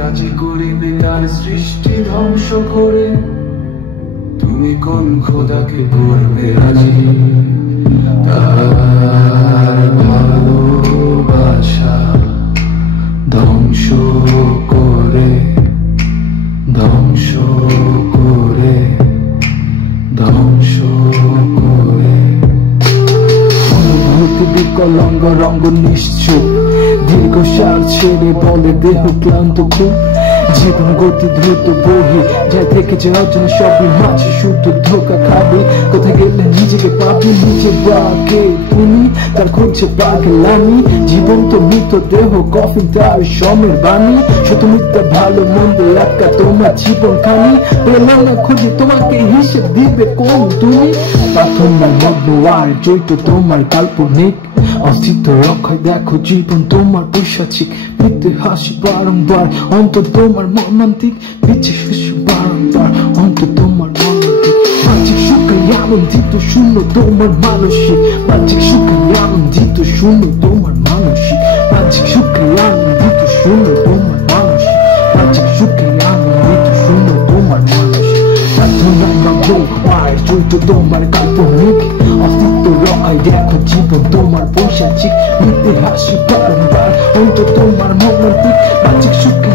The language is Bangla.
রাজি করিবে তার সৃষ্টি ধ্বংস করে, তুমি কোন খোদাকে করবে রাজি তার ভালোবাসা ধ্বংস করে, ধ্বংস করে, ধ্বংস করে। অনুভূতি বিকলাঙ্গ রঙ্গ নিশ্চুপ, দীর্ঘশ্বাস ছেড়ে বলে দেহ ক্লান্ত খুব। জীবন গতি দ্রুত বহি যায় থেকে যে অর্জন সবই মাঝে শুধু ধোকা খাবি। কোথায় গেলে নিজেকে পাবি, নিজে বাকে তুমি তার খুঁজছে পাগলামি। জীবন তো মৃত দেহ কফিন তার সমের বাণী, শত মিথ্যা ভালো মন্দ একা তোমার জীবন খানি। পেলাম না খুঁজে তোমাকে হিসেব দিবে কোন তুমি, প্রার্থনার মগ্ন আর জড়িত তোমার কাল্পনিক অস্তিত্ব রক্ষায় দেখো জীবন তোমার বৈশাচিক। পিতে হাসি বারংবার অন্তর তোমার মর্মান্তিক, পিছে শিশু বারংবার অন্তর তোমার মর্মান্তিক। বাহ্যিক সুখে আনন্দিত শূন্য তোমার মানসিক, বাহ্যিক সুখে আনন্দিত শূন্য তোমার মানসিক, বাহ্যিক সুখে আনন্দিত শূন্য তোমার মানসিক, বাহ্যিক সুখে আনন্দিত শূন্য তোমার মানসিক। প্রার্থনার মগ্ন আর জড়িত তোমার কাল্পনিক অস্তিত্ব রক্ষায় দেখো জীবন তোমার বৈশাচিক। পিতে হাসি বারংবার অন্তর তোমার মর্মান্তিক, বাহ্যিক সুখে